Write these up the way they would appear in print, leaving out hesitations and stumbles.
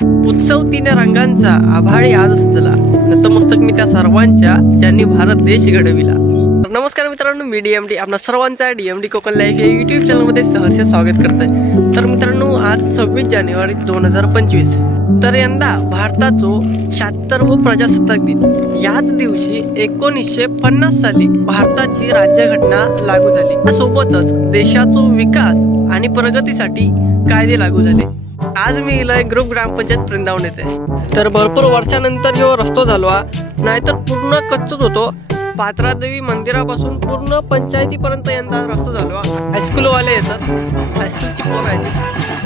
उत्सव तीन रंगांचा आभाळी आज असला नतमस्तक मी त्या सर्वांच्या ज्यांनी भारत देश घडविला। नमस्कार मित्रांनो, मी डीएमडी आपल्या सर्वांचा डीएमडी कोकण लाईव्ह या यूट्यूब चॅनल मध्ये सहर्ष स्वागत करतोय। तर मित्रांनो, आज 26 जानेवारी 2025 तर यंदा भारताचो 76वा प्रजासत्ताक दिन। याच दिवशी 1950 साली भारताची राज्यघटना लागू झाली। त्यासोबतच देशाचो विकास आणि प्रगतीसाठी कायदे लागू झाले। आज मी इलाय ग्रुप ग्रामपंचायत वृंदावन येथे। तर भरपूर वर्षानंतर ह्यो रस्तो झालो, नाहीतर पूर्ण कच्चच होतो। पात्रादेवी मंदिरापासून पूर्ण पंचायतीपर्यंत यंदा रस्तो झालो। हायस्कूल वाले येतात, हायस्कूलची पोरं आहेत।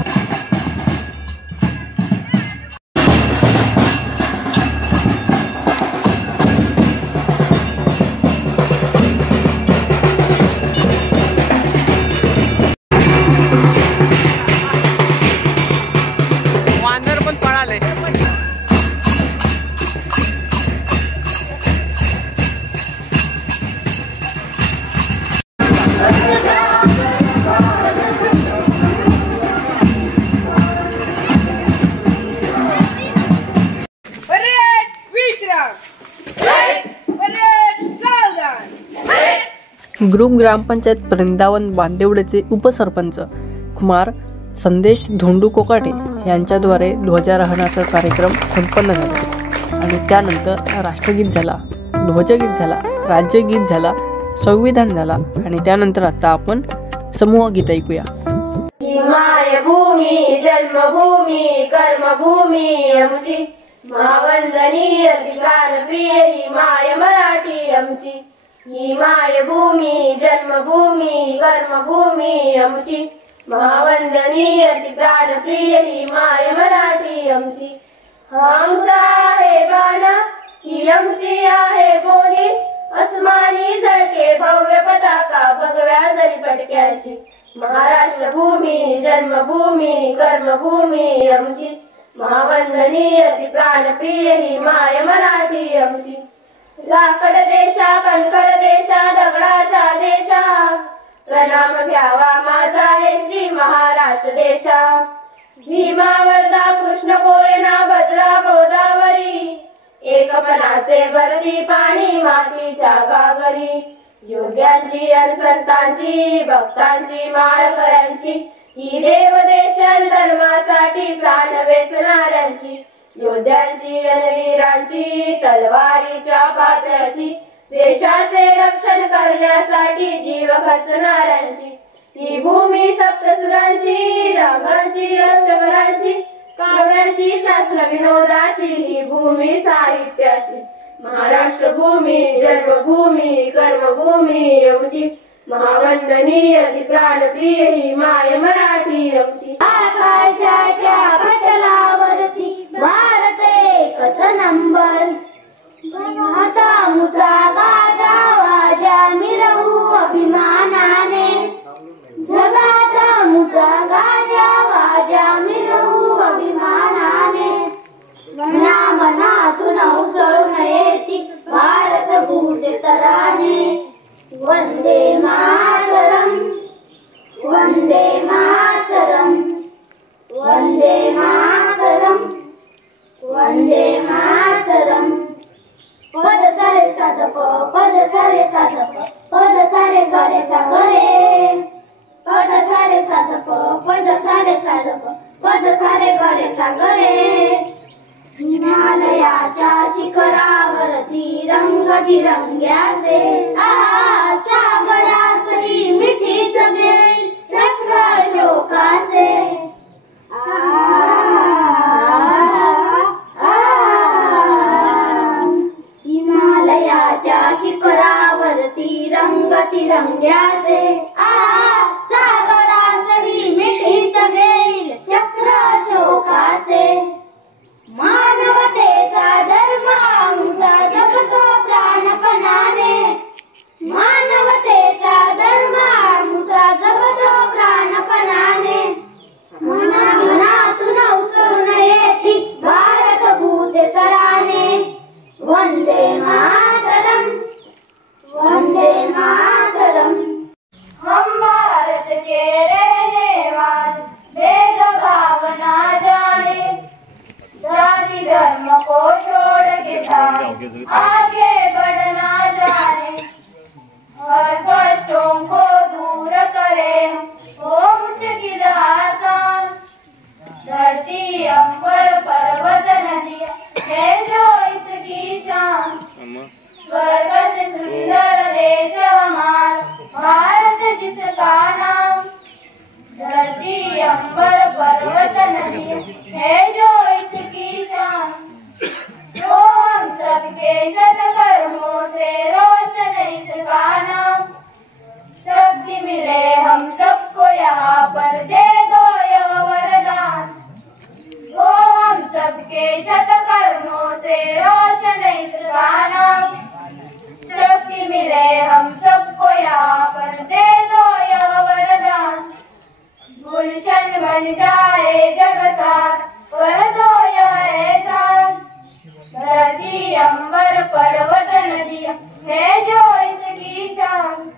ग्रुप ग्रामपंचायत वृंदावन बांदेवडेचे उपसरपंच कुमार संदेश धोंडू कोकाटे यांच्याद्वारे ध्वजारोहणाचा कार्यक्रम संपन्न झाला आणि त्यानंतर राष्ट्रगीत झाला, ध्वजगीत झाला, राज्यगीत झाला, संविधान झाला आणि त्यानंतर आता आपण समूह गीत ऐकूया। मायभूमी जन्मभूमी कर्मभूमी आमची, मावंदनीय प्राणप्रिय ही माय मराठी आमची। ही मायभूमी जन्मभूमी कर्मभूमी आमची, महावंदनीय प्राणप्रिय ही माय मराठी आमची। आमचा आहे बाण ही आमची आहे बोली, अस्मानी झळके भव्य पताका भगव्या जरी पटक्याची। महाराष्ट्र भूमी जन्मभूमी कर्मभूमी आमची, महावंदनीय प्राणप्रिय ही माय मराठी आमची। लाकड देशा कणखर देशा दगडाचा देशा, प्रणाम घ्यावा माझा हे श्री महाराष्ट्र देशा। भीमा वर्धा कृष्ण कोयना भद्रा गोदावरी, एकपणाचे भरती पाणी मातीच्या गागरी। योग्यांची आणि संतांची भक्तांची माळकऱ्यांची, ही देव देशान धर्मासाठी प्राण वेचणाऱ्यांची। योद्ध्यांची आणि वीरांची तलवारीच्या पात्र्याची, देशाचे रक्षण करण्यासाठी जीव खचणाऱ्यांची। ही भूमी सप्तसुरांची रागांची अष्टकरांची, काव्यांची शास्त्र विनोदाची, ही भूमी साहित्याची। महाराष्ट्र भूमी जन्मभूमी कर्मभूमी आमची, महावंदनीय प्राणप्रिय ही माय मराठी आमची। आकाशाच्या पटलावरती भारत एकच नंबर, आता मुचा गाजा वाजा मिरवू अभिमानाने। जगाचा मुचा गाजा वाजा मिरवू अभिमानाने, मना मनातून उसळून येती भारत भूज तराने। वंदे मातरम वंदे मातरम वंदे मातरम वंदे मातरम। पद सारे साधप पद सारे साधप पद सारे गरे सागरे, पद सारे साधप पद सारे साधप पद सारे गरे सागरे। हिमालयाच्या शिखरावरती रंगबिरंग्याचे, सागरासरी मिठीत देईल चक्र शोकाचे। हिमालयाच्या शिखरावरती रंगबिरंग्याचे, सागरासरी मिठीत देईल चक्र शोकाचे। मानवतेचा धर्म आमचा जगतो प्राणपणाने, मानवतेचा धर्म आमचा जगतो प्राणपणाने। आगे बढ़ना जाने हर कष्टों को दूर करे वो मुश्किल आसान। धरती अंबर पर्वत नदियाँ है जो इसकी शान। स्वर्ग से सुंदर देश हमारा भारत जिसका नाम। धरती अंबर पर्वत नदियाँ है जो इसकी शान। जो हम सबके सत्कर्मों से रोशन इसका नाम। शक्ति मिले हम सबको यहाँ पर दे दो यह वरदान। जो हम सबके सत्कर्मों से रोशन इसका नाम। शक्ति मिले हम सबको यहाँ पर दे दो यह वरदान। गुलशन बन जाए जग सार कर दो यह एहसान। धरती अंबर पर्वत नदियाँ है जो इसकी शान।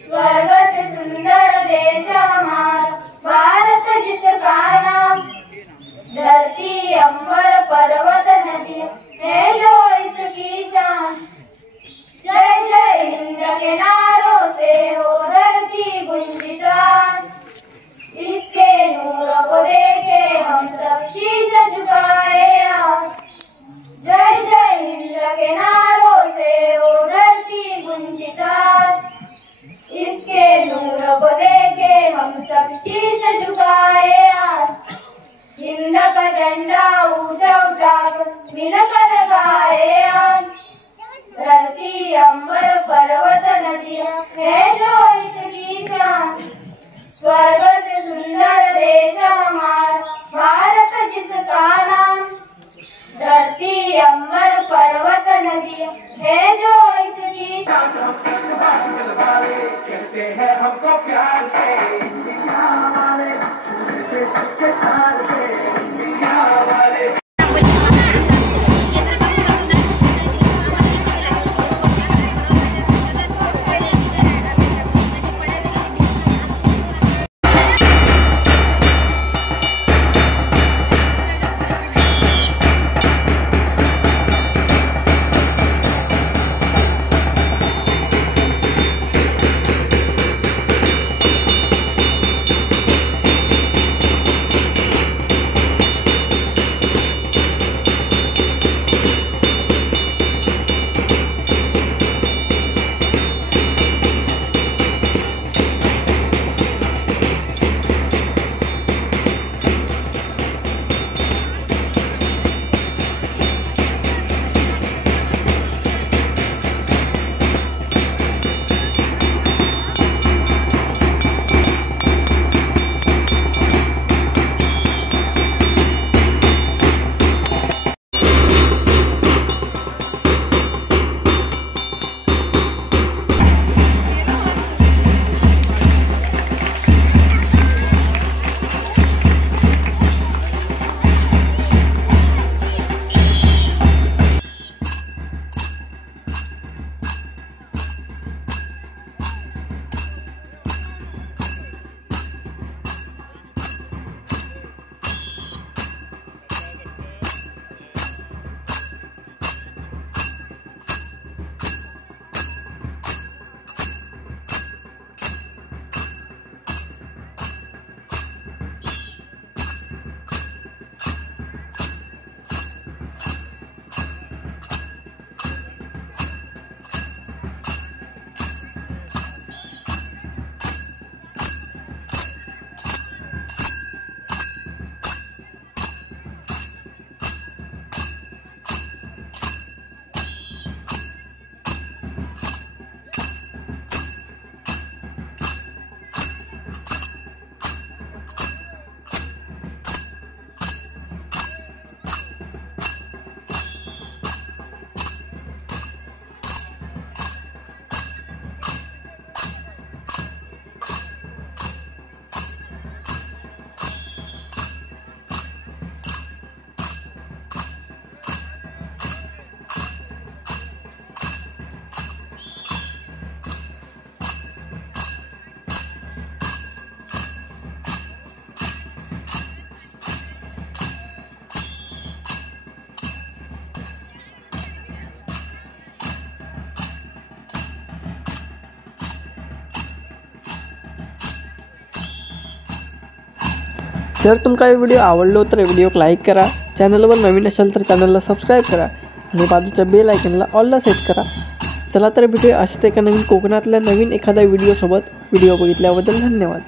स्वर्ग से सुंदर देश हमारा भारत जिसका नाम। धरती अंबर पर्वत नदियाँ है जो इसकी शान। जय जय हिंद के नारों से हो धरती गुंजित। इसके नूर को देखे हम सब शीश झुकाए आज। जय जय हिंद के नारों से हो धरती गुंजित। इसके नूर को देखे हम सब शीश झुकाए आज। हिंद का झंडा ऊंचा उठाकर मिलकर गाए आज। धरती अंबर पर्वत नदियाँ है जो इसकी शान। स्वर्ग से सुंदर देश हमारा भारत जिसका नाम। धरती अंबर पर्वत नदियाँ है जो इसकी कहते हैं हमको प्यार से इंडिया वाले, प्यार से इंडिया वाले। जर तुमका हे व्हिडिओ आवडलो तर व्हिडिओक लाईक करा, चॅनलवर नवीन असाल तर चॅनलला सबस्क्राईब करा आणि बाजूच्या बेल आयकनला ऑलला सेट करा। चला तर भेटूया अशाच एका नवीन कोकणातल्या नवीन एखाद्या व्हिडिओसोबत। व्हिडिओ बघितल्याबद्दल धन्यवाद।